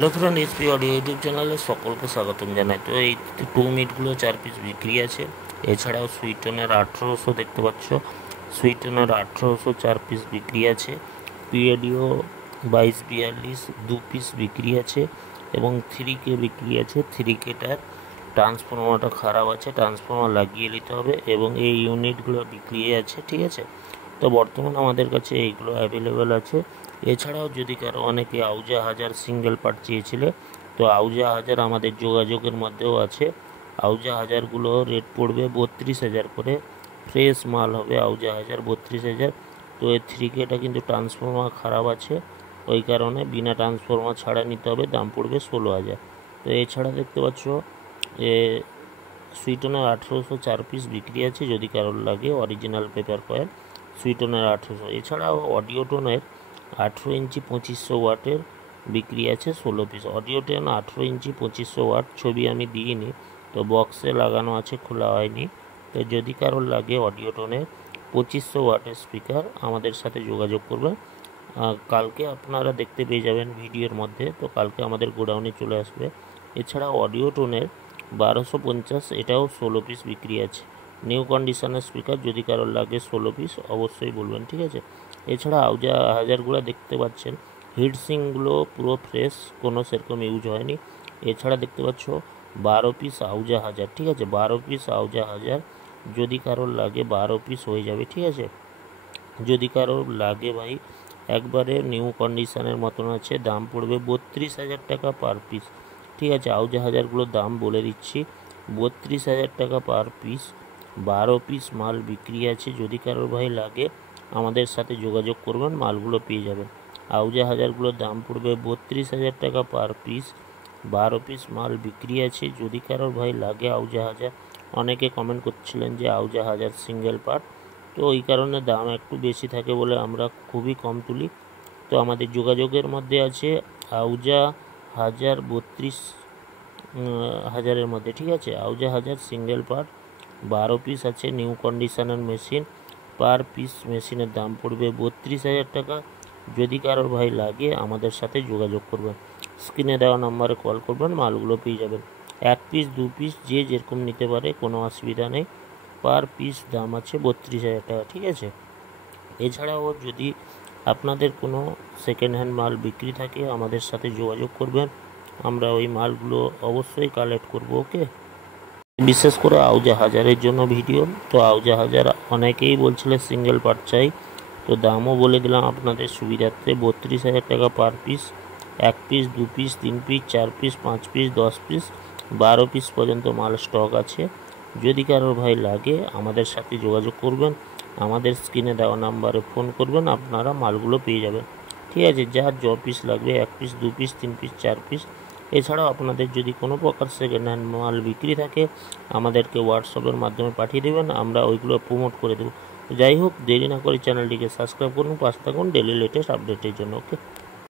Hello friend, SP audio YouTube চ্যানেলে সকলকে স্বাগতম জানাই। তো এই 2 মিনিটগুলো 4 পিস বিক্রি আছে। এছাড়াও সুইটনের 1800 দেখতে পাচ্ছ, সুইটনের 1800 4 পিস বিক্রি আছে। পিএডিও 2242 2 পিস বিক্রি আছে এবং 3K বিক্রি আছে। 3Kটার ট্রান্সফর্মারটা খারাপ আছে, ট্রান্সফর্মার লাগিয়ে নিতে হবে এবং এই ইউনিটগুলো বিক্রি আছে, ঠিক আছে। তো বর্তমানে আমাদের কাছে এইগুলো অ্যাভেলেবেল আছে। এছাড়াও যদি কারো অনেকে আউজা হাজার সিঙ্গেল পার্ট চেয়েছিলে, তো আউজা হাজার আমাদের যোগাযোগের মধ্যেও আছে। আউজা হাজারগুলো রেট পড়বে 32,000 করে, ফ্রেশ মাল হবে আউজা হাজার 32,000। তো এই 3Kটা কিন্তু ট্রান্সফর্মার খারাপ আছে, ওই কারণে বিনা ট্রান্সফর্মার ছাড়া নিতে হবে, দাম পড়বে 16,000। তো এছাড়া দেখতে পাচ্ছ এ সুইটনের 1800 4 পিস বিক্রি আছে, যদি কারোর লাগে অরিজিনাল পেপার কয়েল সুইটনের 1800। এছাড়াও অডিও টোনের 18 ইঞ্চি 2500 ওয়াটের বিক্রি আছে 16 পিস। অডিও টোন 18 ইঞ্চি 2500 ওয়াট ছবি আমি দিইনি, তো বক্সে লাগানো আছে, খোলা হয়নি। তো যদি কারোর লাগে অডিও টোনের 2500 ওয়াটের স্পিকার, আমাদের সাথে যোগাযোগ করবেন। কালকে আপনারা দেখতে পেয়ে যাবেন ভিডিওর মধ্যে, তো কালকে আমাদের গোডাউনে চলে আসবে। এছাড়া অডিও টোনের 1250, এটাও 16 পিস বিক্রি আছে। নিউ কন্ডিশনের স্পিকার, যদি কারোর লাগে 16 পিস অবশ্যই বলবেন, ঠিক আছে। এছাড়া আউজা হাজারগুলো দেখতে পাচ্ছেন, হিটসিংগুলো পুরো ফ্রেশ, কোনো সেরকম ইউজ হয়নি। এছাড়া দেখতে পাচ্ছ 12 পিস আউজা হাজার, ঠিক আছে। 12 পিস আউজা হাজার, যদি কারোর লাগে 12 পিস হয়ে যাবে, ঠিক আছে। যদি কারোর লাগে ভাই, একবারে নিউ কন্ডিশনের মতন আছে, দাম পড়বে 32,000 টাকা পার পিস, ঠিক আছে। আউজা হাজারগুলোর দাম বলে দিচ্ছি, 32,000 টাকা পার পিস। 12 পিস মাল বিক্রি আছে, যদি কারোর ভাই লাগে আমাদের সাথে যোগাযোগ করবেন, মালগুলো পেয়ে যাবেন। আউজা হাজারগুলোর দাম পড়বে 32,000 টাকা পার পিস। 12 পিস মাল বিক্রি আছে, যদি কারোর ভাই লাগে আউজা হাজার। অনেকে কমেন্ট করছিলেন যে আউজা হাজার সিঙ্গেল পার্ট, তো ওই কারণে দাম একটু বেশি থাকে বলে আমরা খুবই কম তুলি। তো আমাদের যোগাযোগের মধ্যে আছে আউজা হাজার 32,000 মধ্যে, ঠিক আছে। আউজা হাজার সিঙ্গেল পার্ট 12 পিস আছে, নিউ কন্ডিশনের মেশিন। পার পিস মেশিনের দাম পড়বে 32,000 টাকা। যদি কারোর ভাই লাগে আমাদের সাথে যোগাযোগ করবেন, স্ক্রিনে দেওয়া নাম্বারে কল করবেন, মালগুলো পেয়ে যাবেন। 1 পিস 2 পিস যে যেরকম নিতে পারে, কোনো অসুবিধা নেই। পার পিস দাম আছে 32,000 টাকা, ঠিক আছে। এছাড়াও যদি আপনাদের কোনো সেকেন্ড হ্যান্ড মাল বিক্রি থাকে, আমাদের সাথে যোগাযোগ করবেন, আমরা ওই মালগুলো অবশ্যই কালেক্ট করব, ওকে। বিশেষ করে আউজা হাজারের জন্য ভিডিও। তো আউজা হাজার অনেকেই বলছিল সিঙ্গেল পার্ট চাই, তো দামও বলে দিলাম আপনাদের সুবিধার্থে, 32,000 টাকা per piece. 1 piece 2 piece 3 piece 4 piece 5 piece 10 piece 12 piece পর্যন্ত মাল স্টক আছে। যদি কারোর ভাই লাগে আমাদের সাথে যোগাযোগ করবেন, আমাদের স্ক্রিনে দেওয়া নাম্বারে ফোন করবেন, আপনারা মালগুলো পেয়ে যাবেন, ঠিক আছে। যার য পিস লাগবে, 1 পিস 2 পিস 3 পিস 4 পিস। এছাড়াও আপনাদের যদি কোনো প্রকার সেকেন্ড হ্যান্ড মাল বিক্রি থাকে, আমাদেরকে হোয়াটসঅ্যাপের মাধ্যমে পাঠিয়ে দেবেন, আমরা ওইগুলো প্রমোট করে দেবো। যাই হোক, দেরি না করে চ্যানেলটিকে সাবস্ক্রাইব করুন, পাশে থাকুন ডেলি লেটেস্ট আপডেটের জন্য, ওকে।